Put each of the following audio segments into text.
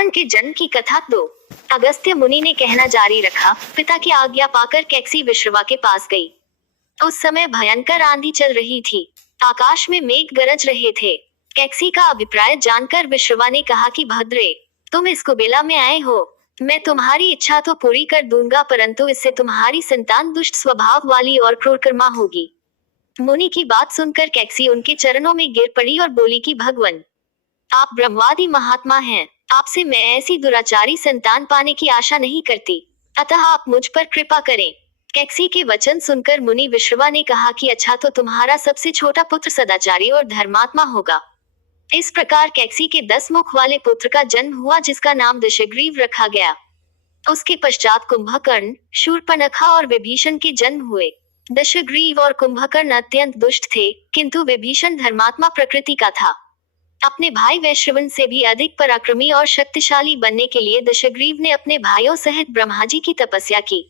रावण के जन्म की कथा 2। अगस्त्य मुनि ने कहना जारी रखा। पिता की आज्ञा पाकर कैकसी विश्रवा के पास गई। उस समय भयंकर आंधी चल रही थी। आकाश में मेघ गरज रहे थे। कैकसी का अभिप्राय जानकर विश्रवा ने कहा कि भद्रे, तुम इस कुबेला में आए हो। मैं तुम्हारी इच्छा तो पूरी कर दूंगा, परंतु इससे तुम्हारी संतान दुष्ट स्वभाव वाली और क्रूरकर्मा होगी। मुनि की बात सुनकर कैकसी उनके चरणों में गिर पड़ी और बोली कि भगवन, आप ब्रह्मवादी महात्मा हैं। आपसे मैं ऐसी दुराचारी संतान पाने की आशा नहीं करती, अतः आप मुझ पर कृपा करें। कैकसी के वचन सुनकर मुनि विश्रवा ने कहा कि अच्छा, तो तुम्हारा सबसे छोटा पुत्र सदाचारी और धर्मात्मा होगा। इस प्रकार कैकसी के 10 मुख वाले पुत्र का जन्म हुआ, जिसका नाम दशग्रीव रखा गया। उसके पश्चात कुंभकर्ण, शूर्पणखा और विभीषण के जन्म हुए। दशग्रीव और कुंभकर्ण अत्यंत दुष्ट थे, किंतु विभीषण धर्मात्मा प्रकृति का था। अपने भाई वैश्रवन से भी अधिक पराक्रमी और शक्तिशाली बनने के लिए दशग्रीव ने अपने भाइयों सहित ब्रह्मा जी की तपस्या की।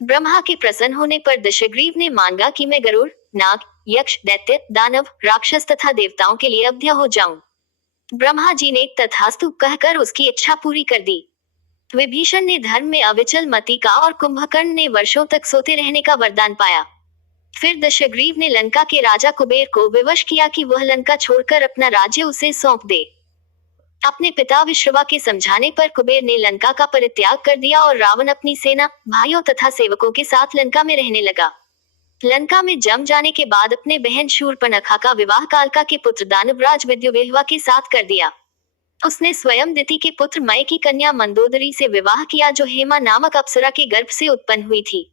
ब्रह्मा के प्रसन्न होने पर दशग्रीव ने मांगा कि मैं गरुड़, नाग, यक्ष, दैत्य, दानव, राक्षस तथा देवताओं के लिए अभ्य हो जाऊं। ब्रह्मा जी ने तथास्तु कहकर उसकी इच्छा पूरी कर दी। विभीषण ने धर्म में अविचल मति का और कुंभकर्ण ने वर्षों तक सोते रहने का वरदान पाया। फिर दशग्रीव ने लंका के राजा कुबेर को विवश किया कि वह लंका छोड़कर अपना राज्य उसे सौंप दे। अपने पिता विश्रवा के समझाने पर कुबेर ने लंका का परित्याग कर दिया और रावण अपनी सेना, भाइयों तथा सेवकों के साथ लंका में रहने लगा। लंका में जम जाने के बाद अपने बहन शूर्पणखा का विवाह कालका के पुत्र दानवराज विद्युवेहवा के साथ कर दिया। उसने स्वयं दिति के पुत्र मय की कन्या मंदोदरी से विवाह किया, जो हेमा नामक अप्सरा के गर्भ से उत्पन्न हुई थी।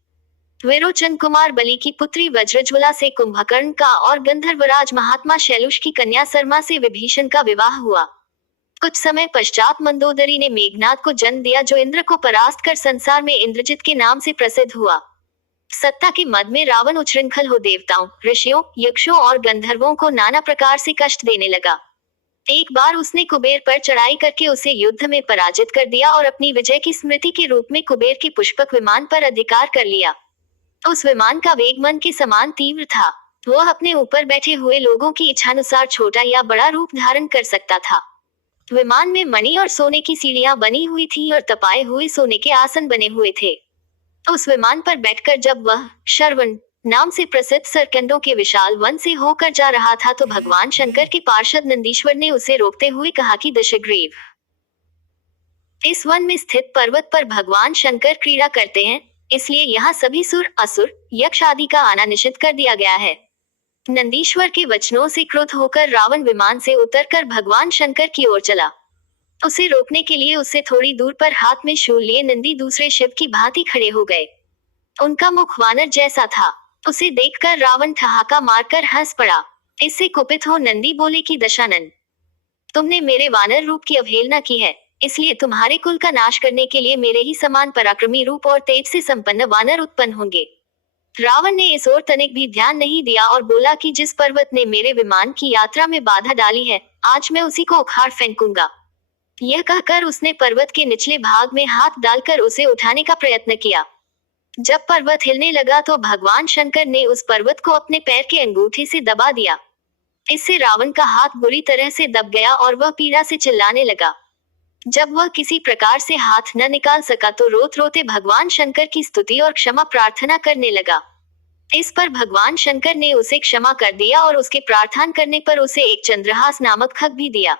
विरोचन कुमार बलि की पुत्री वज्रज्वला से कुंभकर्ण का और गंधर्वराज महात्मा शैलुष की कन्या सरमा से विभीषण का विवाह हुआ। कुछ समय पश्चात मंदोदरी ने मेघनाद को जन्म दिया, जो इंद्र को परास्त कर संसार में इंद्रजित के नाम से प्रसिद्ध हुआ। सत्ता के मद में रावण उच्छृंखल हो देवताओं, ऋषियों, यक्षों और गंधर्वों को नाना प्रकार से कष्ट देने लगा। एक बार उसने कुबेर पर चढ़ाई करके उसे युद्ध में पराजित कर दिया और अपनी विजय की स्मृति के रूप में कुबेर के पुष्पक विमान पर अधिकार कर लिया। उस विमान का वेग मन के समान तीव्र था। वह अपने ऊपर बैठे हुए लोगों की इच्छानुसार छोटा या बड़ा रूप धारण कर सकता था। विमान में मणि और सोने की सीढ़ियां बनी हुई थी और तपाए हुए सोने के आसन बने हुए थे। उस विमान पर बैठकर जब वह शरवण नाम से प्रसिद्ध सरकंडों के विशाल वन से होकर जा रहा था, तो भगवान शंकर के पार्षद नंदीश्वर ने उसे रोकते हुए कहा कि दशग्रीव, इस वन में स्थित पर्वत पर भगवान शंकर क्रीड़ा करते हैं, इसलिए यहाँ सभी सुर, असुर, यक्ष आदि का आना निषिद्ध कर दिया गया है। नंदीश्वर के वचनों से क्रुद्ध होकर रावण विमान से उतरकर भगवान शंकर की ओर चला। उसे रोकने के लिए उससे थोड़ी दूर पर हाथ में शूल लिए नंदी दूसरे शिव की भांति खड़े हो गए। उनका मुख वानर जैसा था। उसे देखकर रावण ठहाका मारकर हंस पड़ा। इससे कुपित हो नंदी बोले कि दशानन, तुमने मेरे वानर रूप की अवहेलना की है, इसलिए तुम्हारे कुल का नाश करने के लिए मेरे ही समान पराक्रमी रूप और तेज से संपन्न वानर उत्पन्न होंगे। रावण ने इस ओर तनिक भी ध्यान नहीं दिया और बोला कि जिस पर्वत ने मेरे विमान की यात्रा में बाधा डाली है, आज मैं उसी को उखाड़ फेंकूंगा। यह कहकर उसने पर्वत के निचले भाग में हाथ डालकर उसे उठाने का प्रयत्न किया। जब पर्वत हिलने लगा तो भगवान शंकर ने उस पर्वत को अपने पैर के अंगूठे से दबा दिया। इससे रावण का हाथ बुरी तरह से दब गया और वह पीड़ा से चिल्लाने लगा। जब वह किसी प्रकार से हाथ न निकाल सका तो रोते रोते भगवान शंकर की स्तुति और क्षमा प्रार्थना करने लगा। इस पर भगवान शंकर ने उसे क्षमा कर दिया और उसके प्रार्थना करने पर उसे एक चंद्रहास नामक खग भी दिया।